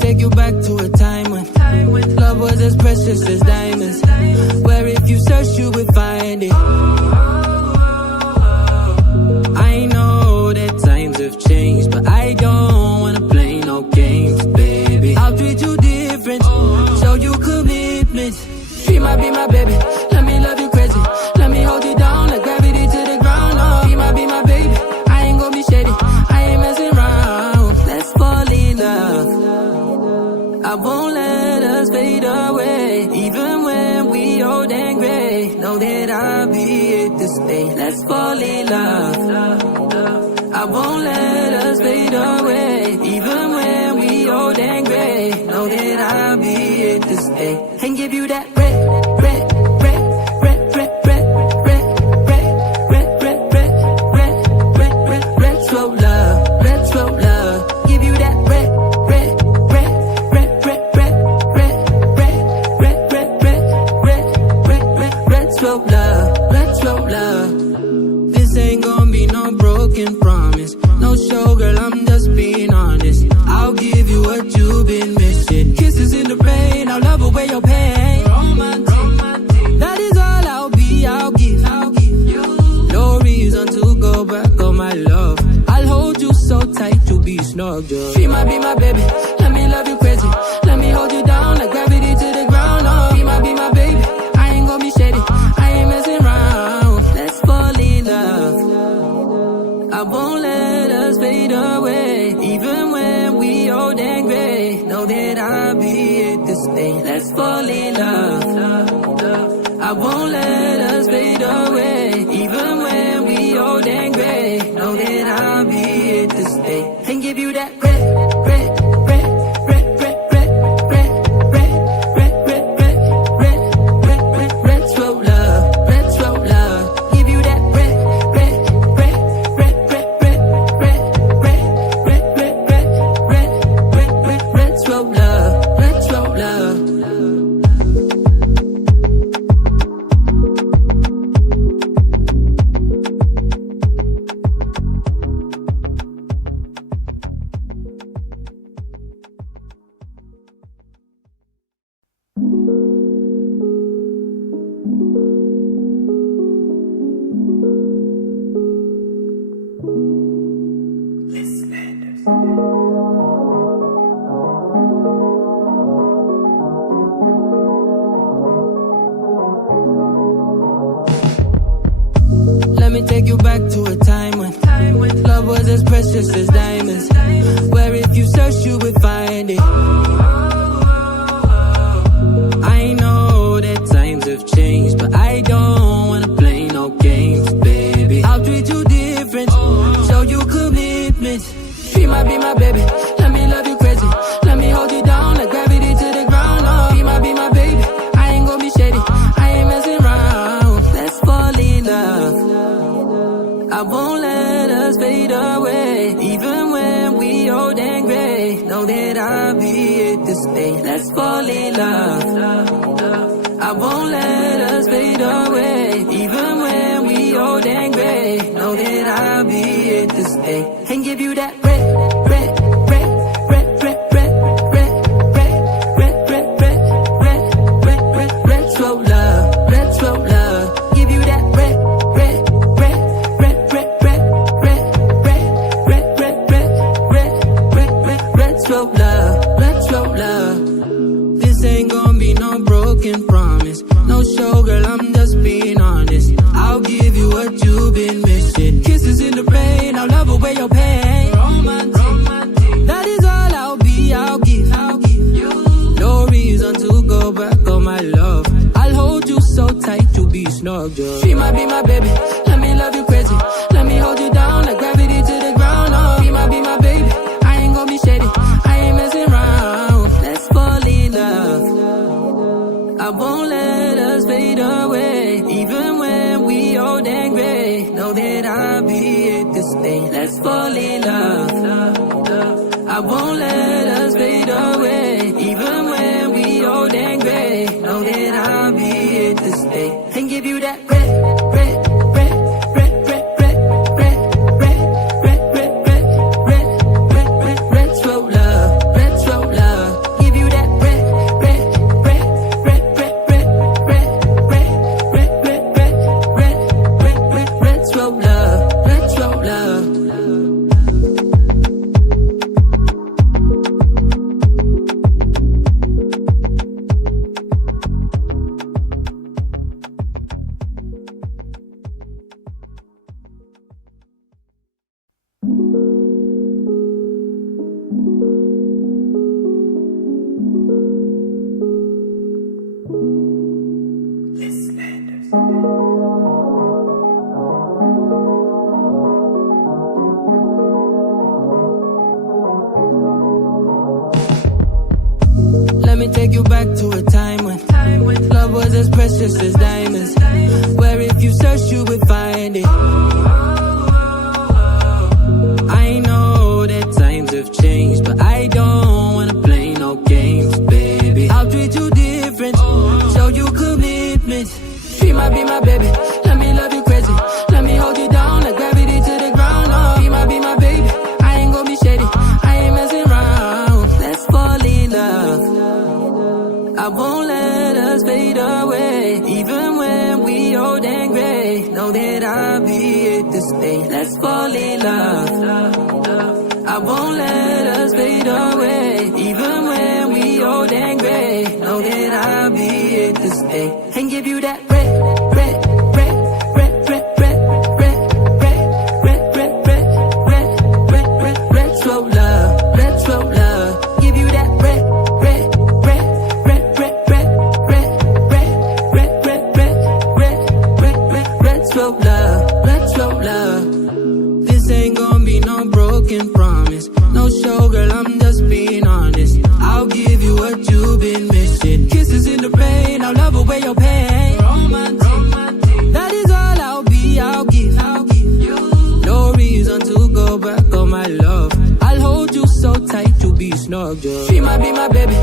take you back to a time when love was as precious as diamonds, where if you search you would find it. I know that times have changed, but I don't wanna play no games, baby. I'll treat you different, show you commitment. She might be my baby, let me love you crazy, let me hold you down like gravity to the ground. Oh, she might be my baby, I ain't gonna be shady, I ain't messing around. Let's fall in love, I won't let us fade away, even when we old and gray. Know that I'll be here to stay. Let's fall in love, I won't let us fade away, even when we old and gray. Know that I'll be here to stay and give you that red, red, red, red, red, red, red, red, red, red, red, red, red, red, red, slow love, red, slow love. Give you that red, red, red, red, red, red, red, red, red, red, red, red, red, red, red, slow love, red, slow love. This ain't gonna be no broken promise, no show, girl, I'm just being honest. I'll give you what you've been missing. Kisses in the rain, I'll love away your pain. Romantic, that is all I'll be, I'll give you. No reason to go back on my love. I'll hold you so tight to be snug, girl. She might be my baby, let me love you crazy, let me hold you down like gravity to the ground. Oh, she might be my baby, I ain't gonna be shady, I ain't messing around. Let's fall in love, I won't let us fade away, even when we old and gray. Know that I'll be here to stay. Let's fall in love, I won't let us fade away, even when we old and gray. Know that I'll be here to stay and give you that red, red, red, red, red, red, red, red, red, red, red, red, red, red, red, slow love, red, slow love. Give you that red, red, red, red, red, red, red, red, red, red, red, red, red, red, red, slow love, red, slow love. Let me take you back to a time when love was as precious as diamonds, where if you search you would find it. I know that times have changed, but I don't wanna play no games, baby. I'll treat you different, show you commitment. She might be my baby, let me love you crazy, let me hold you down like gravity to the ground. Oh, she might be my baby, I ain't gonna be shady, I ain't messing around. Let's fall in love, I won't let us fade away, even when we old and gray. Know that I'll be here to stay. Let's fall in love, I won't let us fade away, even when we old and gray. Know that I'll be here to stay and give you that red, red, red, red, red, red, red, red, red, red, red, red, red, red, red, slow love, red, slow love. Give you that red, red, red, red, red, red, red, red, red, red, red, red, red, red, red, slow love, red, slow love. This ain't gonna be no broken promise, no show, girl, I'm just being honest. I'll give you what you've been missing. Kisses in the rain, I'll love away your pain. Romantic, that is all I'll be, I'll give you. No reason to go back on my love. I'll hold you so tight to be snug, girl. She might be my baby, let me love you crazy, let me hold you down like gravity to the ground. Oh, she might be my baby, I ain't gonna be shady, I ain't messing around. Let's fall in love, I won't let us fade away, even when we old and gray. Know that I'll be here to stay. Let's fall in love, I won't let us fade away, even when we old and gray. Know that I'll be here to stay and give you that red, red, red, red, red, red, red, red, red, red, red, red, red, red, red, slow love, red, slow love. take you back to a time when love was as precious as diamonds, where if you search you would find it. I know that times have changed, but I don't wanna play no games, baby. I'll treat you different, show you commitment. Be my baby, let me love you crazy. Let me hold you down like gravity to the ground. Oh, be my baby, I ain't gonna be shady, I ain't messing around. Let's fall in love, I won't let us fade away. Even when we old and gray, know that I'll be here to stay. Let's fall in love, I won't let us fade away. Even when we old and gray, know that I'll be here to stay. And give you that red slow love. Give you that red slow love. This ain't gonna be no broken promise, no show, girl, I'm just being honest. I'll give you what you've been missing. Kisses in the rain, I'll love away your pain. Romantic, that is all I'll give you. No reason to go back on my love. I'll hold you so tight, you'll be snug, girl. Be my baby,